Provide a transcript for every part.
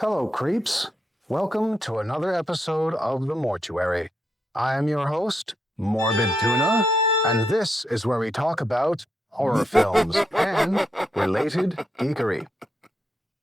Hello, creeps. Welcome to another episode of The Mortuary. I am your host, Morbid Tuna, and this is where we talk about horror films and related geekery.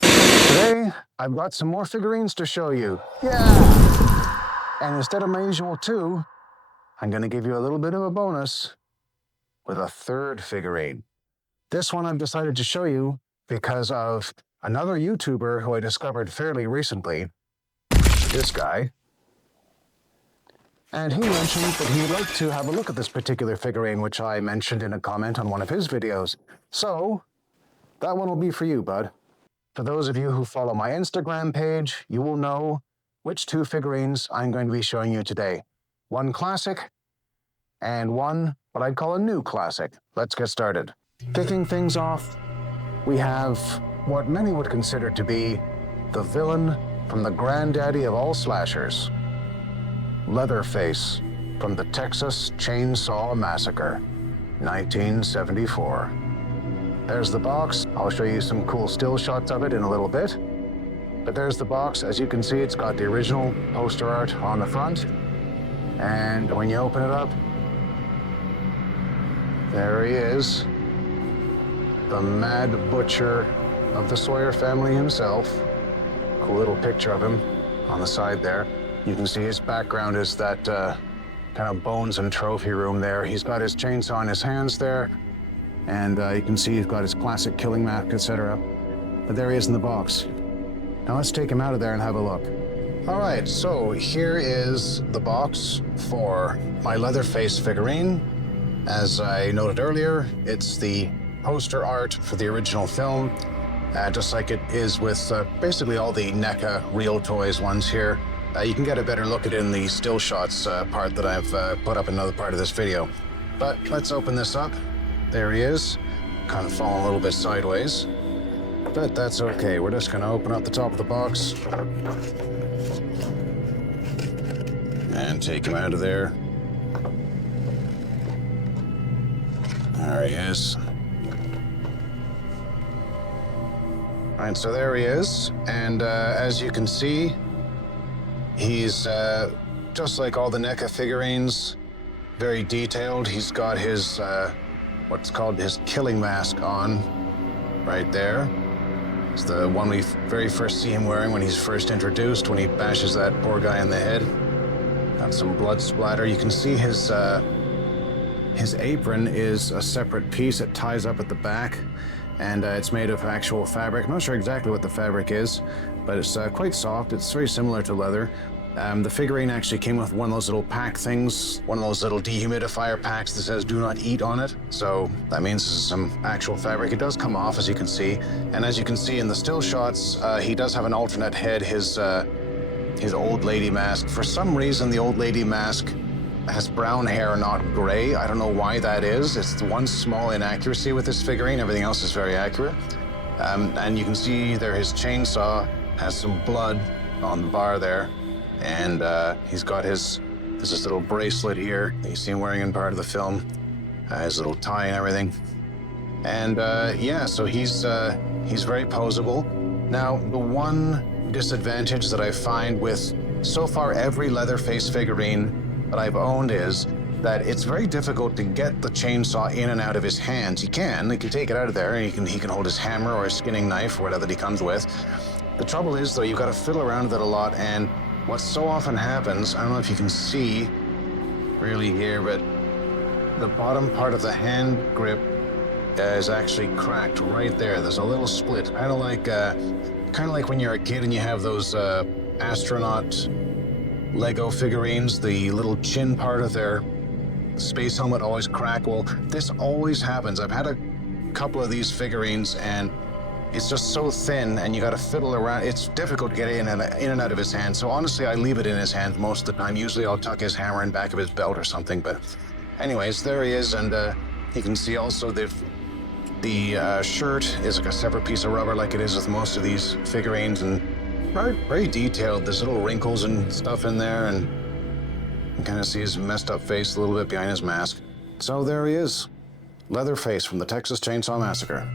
Today, I've got some more figurines to show you. Yeah! And instead of my usual two, I'm going to give you a little bit of a bonus with a third figurine. This one I've decided to show you because of another YouTuber who I discovered fairly recently, this guy. And he mentioned that he'd like to have a look at this particular figurine, which I mentioned in a comment on one of his videos. So, that one will be for you, bud. For those of you who follow my Instagram page, you will know which two figurines I'm going to be showing you today. One classic, and one what I'd call a new classic. Let's get started. Kicking things off, we have what many would consider to be the villain from the granddaddy of all slashers, Leatherface from the Texas Chainsaw Massacre, 1974. There's the box. I'll show you some cool still shots of it in a little bit. But there's the box. As you can see, it's got the original poster art on the front. And when you open it up, there he is, the Mad Butcher of the Sawyer family himself. Cool little picture of him on the side there. You can see his background is that kind of bones and trophy room there. He's got his chainsaw in his hands there, and you can see he's got his classic killing mask, etc. But there he is in the box. Now let's take him out of there and have a look. All right, so here is the box for my Leatherface figurine. As I noted earlier, it's the poster art for the original film, just like it is with basically all the NECA Real Toys ones here. You can get a better look at it in the still shots part that I've put up in another part of this video. But let's open this up. There he is, kind of falling a little bit sideways, but that's okay. We're just gonna open up the top of the box and take him out of there. There he is. All right, so there he is, and as you can see, he's just like all the NECA figurines, very detailed. He's got his, what's called his killing mask on, right there. It's the one we very first see him wearing when he's first introduced, when he bashes that poor guy in the head. Got some blood splatter. You can see his apron is a separate piece. It ties up at the back, and it's made of actual fabric. I'm not sure exactly what the fabric is, but it's quite soft. It's very similar to leather. The figurine actually came with one of those little pack things, one of those little dehumidifier packs that says "do not eat" on it. So that means this is some actual fabric. It does come off, as you can see. And as you can see in the still shots, he does have an alternate head, his old lady mask. For some reason, the old lady mask has brown hair, not gray. I don't know why that is. It's the one small inaccuracy with this figurine. Everything else is very accurate. And you can see there his chainsaw has some blood on the bar there. And he's got this little bracelet here that you see him wearing in part of the film. His little tie and everything. And yeah, so he's very posable. Now, the one disadvantage that I find with so far every Leatherface figurine that I've owned is that it's very difficult to get the chainsaw in and out of his hands. He can take it out of there, and he can hold his hammer or his skinning knife or whatever that he comes with. The trouble is, though, you've got to fiddle around with it a lot, and what so often happens, I don't know if you can see really here, but the bottom part of the hand grip is actually cracked right there. There's a little split, kind of like when you're a kid and you have those astronaut Lego figurines, the little chin part of their space helmet always crack. Well, this always happens. I've had a couple of these figurines, and it's just so thin, and you got to fiddle around. It's difficult to get in and out of his hand. So honestly, I leave it in his hand most of the time. Usually I'll tuck his hammer in back of his belt or something. But anyways, there he is, and you can see also the shirt is like a separate piece of rubber, like it is with most of these figurines, and very detailed. There's little wrinkles and stuff in there, and you can kind of see his messed up face a little bit behind his mask. So there he is, Leatherface from the Texas Chainsaw Massacre.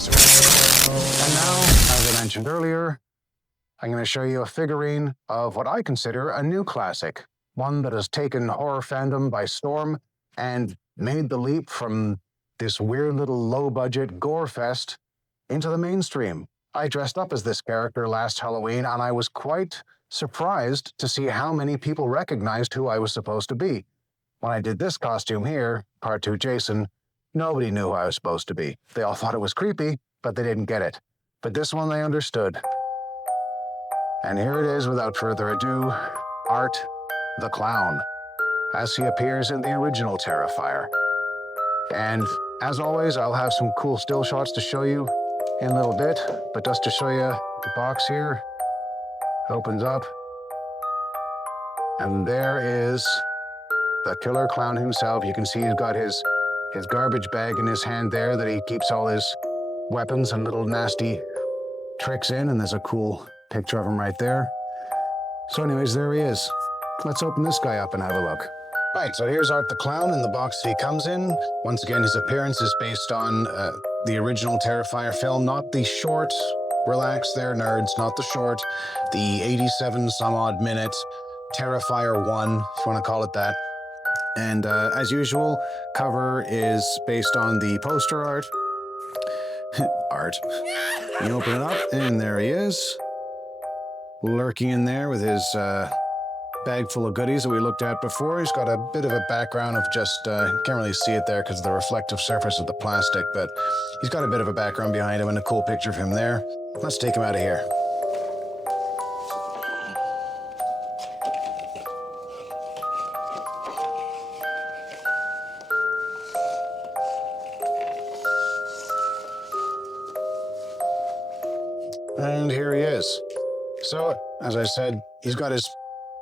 answer. And now, as I mentioned earlier, I'm going to show you a figurine of what I consider a new classic, one that has taken horror fandom by storm and made the leap from this weird little low-budget gore fest into the mainstream. I dressed up as this character last Halloween, and I was quite surprised to see how many people recognized who I was supposed to be. When I did this costume here, Part 2 Jason, nobody knew who I was supposed to be. They all thought it was creepy, but they didn't get it. But this one they understood. And here it is, without further ado, Art the Clown, as he appears in the original Terrifier. And as always, I'll have some cool still shots to show you in a little bit, but just to show you the box here, opens up, and there is the killer clown himself. You can see he's got his garbage bag in his hand there that he keeps all his weapons and little nasty tricks in, and there's a cool picture of him right there. So anyways, there he is. Let's open this guy up and have a look. Right, so here's Art the Clown in the box he comes in. Once again, his appearance is based on the original Terrifier film, not the short, relax there nerds, not the short, the 87 some odd minute Terrifier 1, if you want to call it that. And as usual, cover is based on the poster art. Art. You open it up, and there he is, lurking in there with his bag full of goodies that we looked at before. He's got a bit of a background of just, can't really see it there because of the reflective surface of the plastic, but he's got a bit of a background behind him and a cool picture of him there. Let's take him out of here. And here he is. So, as I said, he's got his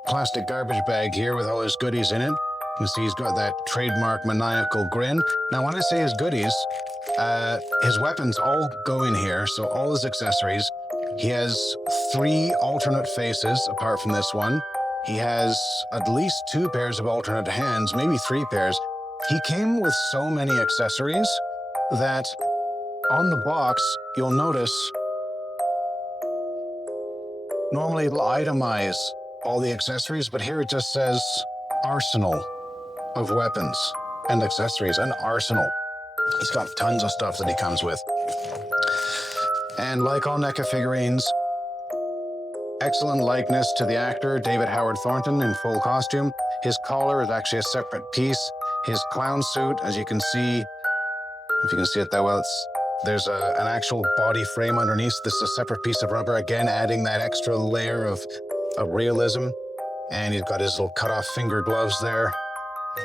plastic garbage bag here with all his goodies in it. You can see he's got that trademark maniacal grin. Now, when I say his goodies, his weapons all go in here, so all his accessories. He has 3 alternate faces, apart from this one. He has at least 2 pairs of alternate hands, maybe 3 pairs. He came with so many accessories that on the box, you'll notice, normally it'll itemize all the accessories, but here it just says arsenal of weapons and accessories, an arsenal. He's got tons of stuff that he comes with. And like all NECA figurines, excellent likeness to the actor David Howard Thornton in full costume. His collar is actually a separate piece. His clown suit, as you can see, if you can see it that well, there's an actual body frame underneath. This is a separate piece of rubber, again adding that extra layer of realism. And he's got his little cut-off finger gloves there,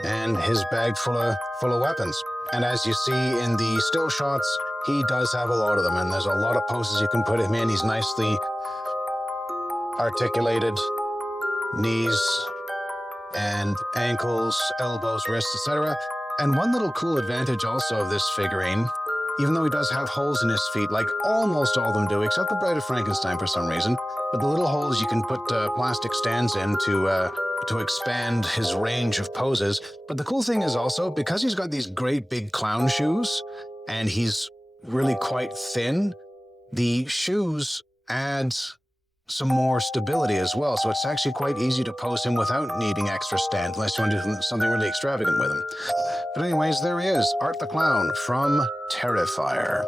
and his bag full of weapons. And as you see in the still shots, he does have a lot of them, and there's a lot of poses you can put him in. He's nicely articulated, knees and ankles, elbows, wrists, etc. And one little cool advantage also of this figurine, even though he does have holes in his feet, like almost all of them do, except the Bride of Frankenstein for some reason, but the little holes you can put plastic stands in to expand his range of poses. But the cool thing is also, because he's got these great big clown shoes, and he's really quite thin, the shoes add some more stability as well. So it's actually quite easy to pose him without needing extra stand, unless you want to do something really extravagant with him. But anyways, there he is, Art the Clown from Terrifier.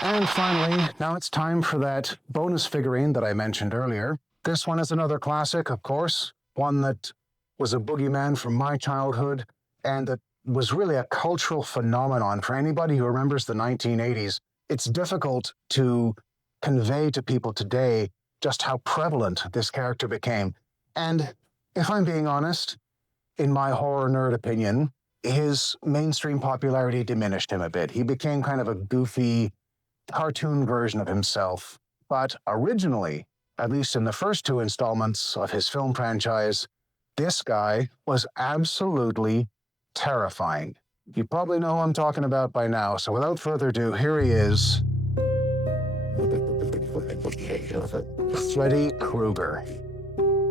And finally, now it's time for that bonus figurine that I mentioned earlier. This one is another classic, of course, one that was a boogeyman from my childhood and that was really a cultural phenomenon for anybody who remembers the 1980s. It's difficult to convey to people today just how prevalent this character became. And if I'm being honest, in my horror nerd opinion, his mainstream popularity diminished him a bit. He became kind of a goofy cartoon version of himself. But originally, at least in the first two installments of his film franchise, this guy was absolutely terrifying. You probably know who I'm talking about by now, so without further ado, here he is. Freddy Krueger,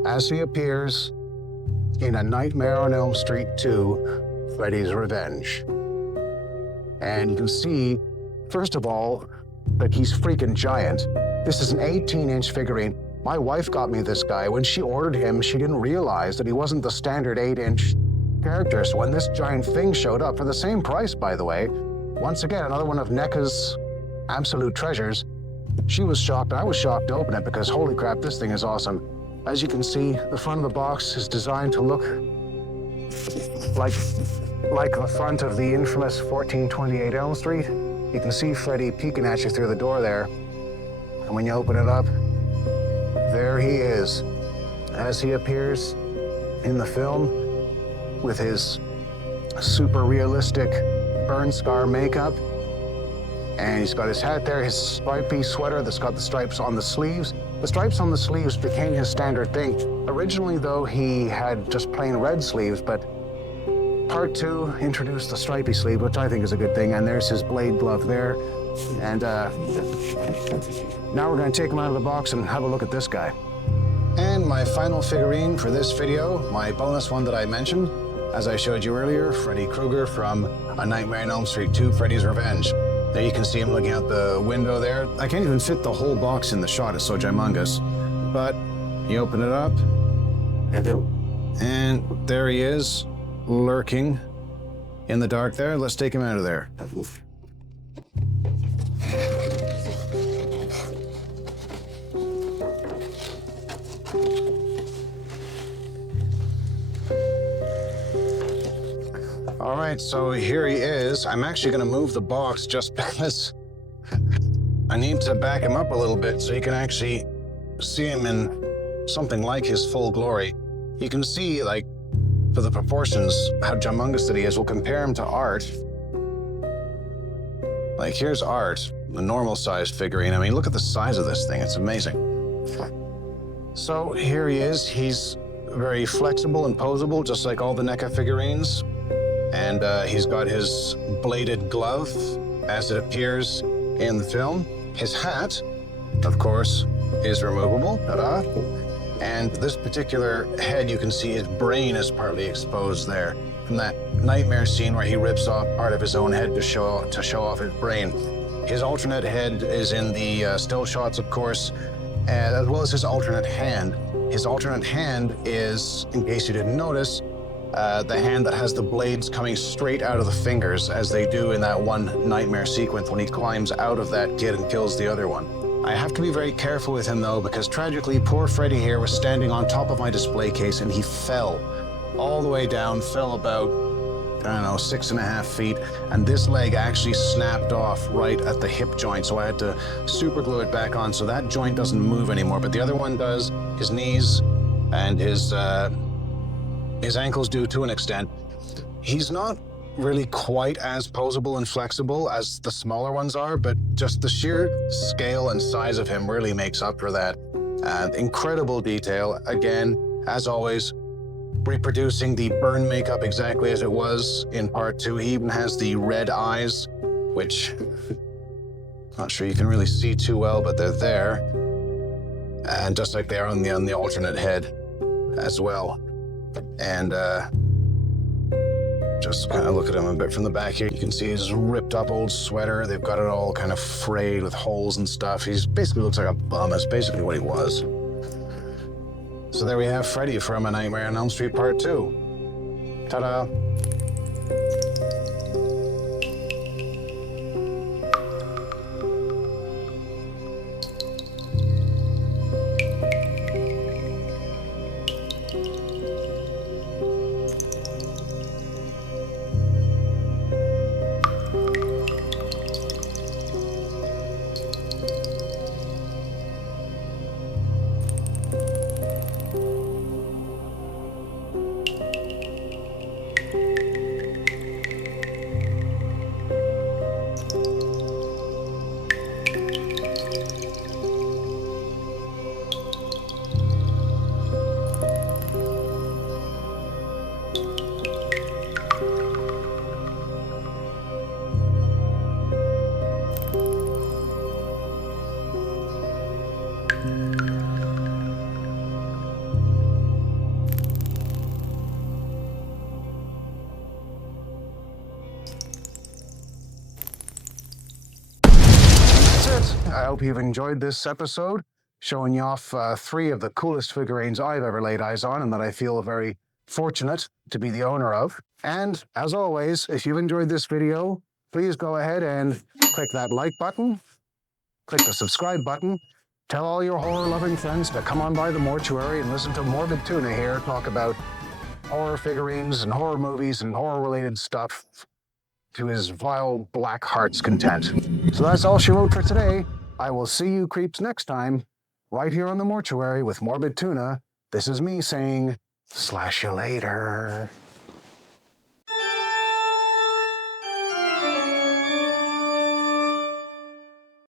as he appears in A Nightmare on Elm Street 2, Freddy's Revenge. And you can see, first of all, that he's freaking giant. This is an 18-inch figurine. My wife got me this guy. When she ordered him, she didn't realize that he wasn't the standard 8-inch character. So when this giant thing showed up, for the same price, by the way, once again, another one of NECA's absolute treasures, she was shocked. I was shocked to open it because, holy crap, this thing is awesome. As you can see, the front of the box is designed to look like the front of the infamous 1428 Elm Street. You can see Freddy peeking at you through the door there. And when you open it up, there he is, as he appears in the film with his super realistic burn scar makeup. And he's got his hat there, his stripy sweater that's got the stripes on the sleeves. The stripes on the sleeves became his standard thing. Originally, though, he had just plain red sleeves, but Part 2 introduced the stripy sleeve, which I think is a good thing, and there's his blade glove there. And now we're going to take him out of the box and have a look at this guy. And my final figurine for this video, my bonus one that I mentioned, as I showed you earlier, Freddy Krueger from A Nightmare on Elm Street 2, Freddy's Revenge. There you can see him looking out the window there. I can't even fit the whole box in the shot, it's so humongous. But you open it up, and there he is, lurking in the dark there. Let's take him out of there. All right, so here he is. I'm actually going to move the box just because I need to back him up a little bit so you can actually see him in something like his full glory. You can see, like, for the proportions, how humongous that he is. We'll compare him to Art. Like, here's Art, the normal-sized figurine. I mean, look at the size of this thing. It's amazing. So here he is. He's very flexible and posable, just like all the NECA figurines. And he's got his bladed glove, as it appears in the film. His hat, of course, is removable. Ta-da! And this particular head, you can see his brain is partly exposed there from that nightmare scene where he rips off part of his own head to show off his brain. His alternate head is in the still shots, of course, as well as his alternate hand. His alternate hand is, in case you didn't notice, the hand that has the blades coming straight out of the fingers, as they do in that one nightmare sequence when he climbs out of that kid and kills the other one. I have to be very careful with him, though, because tragically, poor Freddy here was standing on top of my display case and he fell all the way down, fell about, I don't know, 6.5 feet, and this leg actually snapped off right at the hip joint, so I had to super glue it back on so that joint doesn't move anymore, but the other one does. His knees and his ankles do to an extent. He's not really quite as posable and flexible as the smaller ones are, but just the sheer scale and size of him really makes up for that. Incredible detail. Again, as always, reproducing the burn makeup exactly as it was in Part 2. He even has the red eyes, which not sure you can really see too well, but they're there. And just like they are on the alternate head as well. And just kind of look at him a bit from the back here. You can see his ripped up old sweater. They've got it all kind of frayed with holes and stuff. He's basically looks like a bum. That's basically what he was. So there we have Freddy from A Nightmare on Elm Street Part 2. Ta-da! I hope you've enjoyed this episode, showing you off 3 of the coolest figurines I've ever laid eyes on and that I feel very fortunate to be the owner of. And as always, if you've enjoyed this video, please go ahead and click that like button, click the subscribe button, tell all your horror-loving friends to come on by the mortuary and listen to Morbid Tuna here talk about horror figurines and horror movies and horror-related stuff to his vile black heart's content. So that's all she wrote for today. I will see you creeps next time, right here on the mortuary with Morbid Tuna. This is me saying, slash you later.